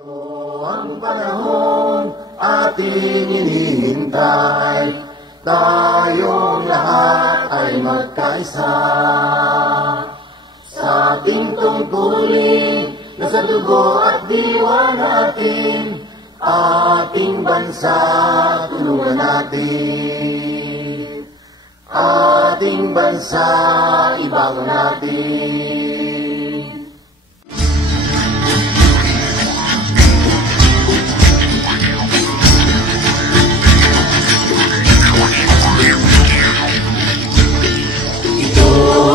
Ito ang panahon ating hinihintay, tayong lahat ay magkaisa. Sa ating tungkulin na sa dugo at diwa natin, ating bansa tulungan natin. Ating bansa ibangon natin.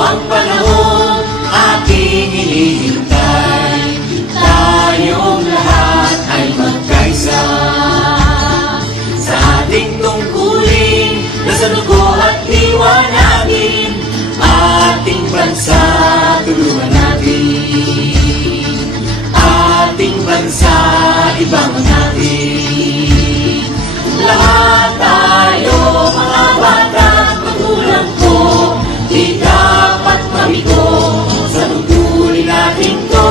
Ang panahon ating hinihintay, tayong lahat ay magkaisa. Sa ating tungkulin na sa dugo at diwa natin, ating bansa tulungan natin. Ating bansa ibangon natin. Lahat tayo mga bata at magulang ko, di dapat mabigo sa tungkulin natin to.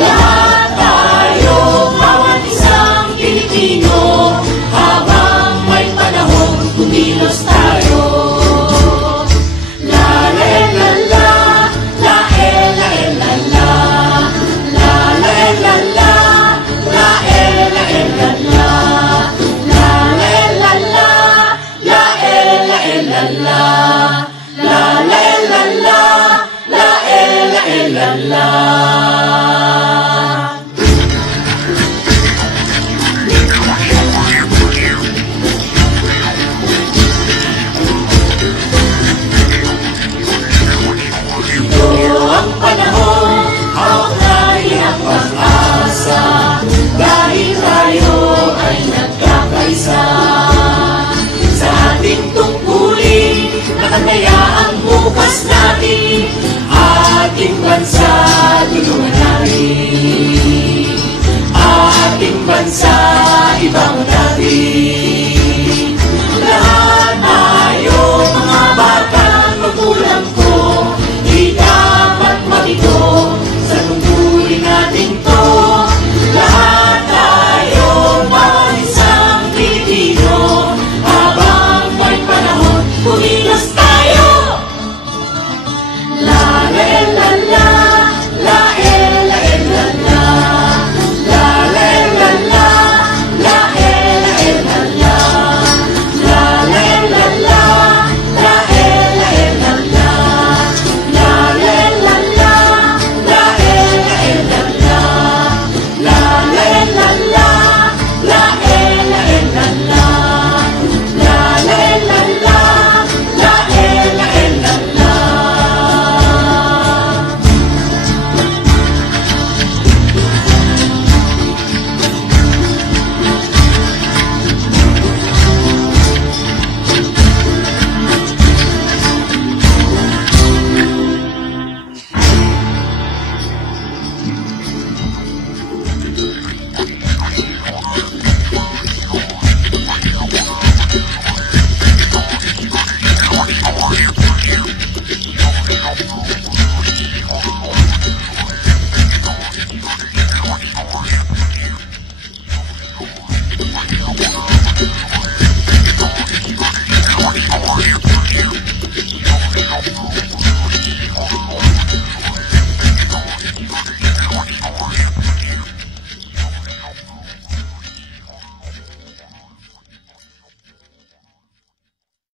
Lahat tayo, bawat isang Pilipino, habang may panahon kumilos tayo. La la la la, la la la la, la la la la, la la la la, la la la la, la la la. La la la la, la la la. Ito ang panahon, hawak natin ang pag-asa, dahil tayo ay nagkakaisa. Sa ating tungkulin, nakataya ang bukas natin, ating bansa tulungan natin. Ating bansa ibangon natin.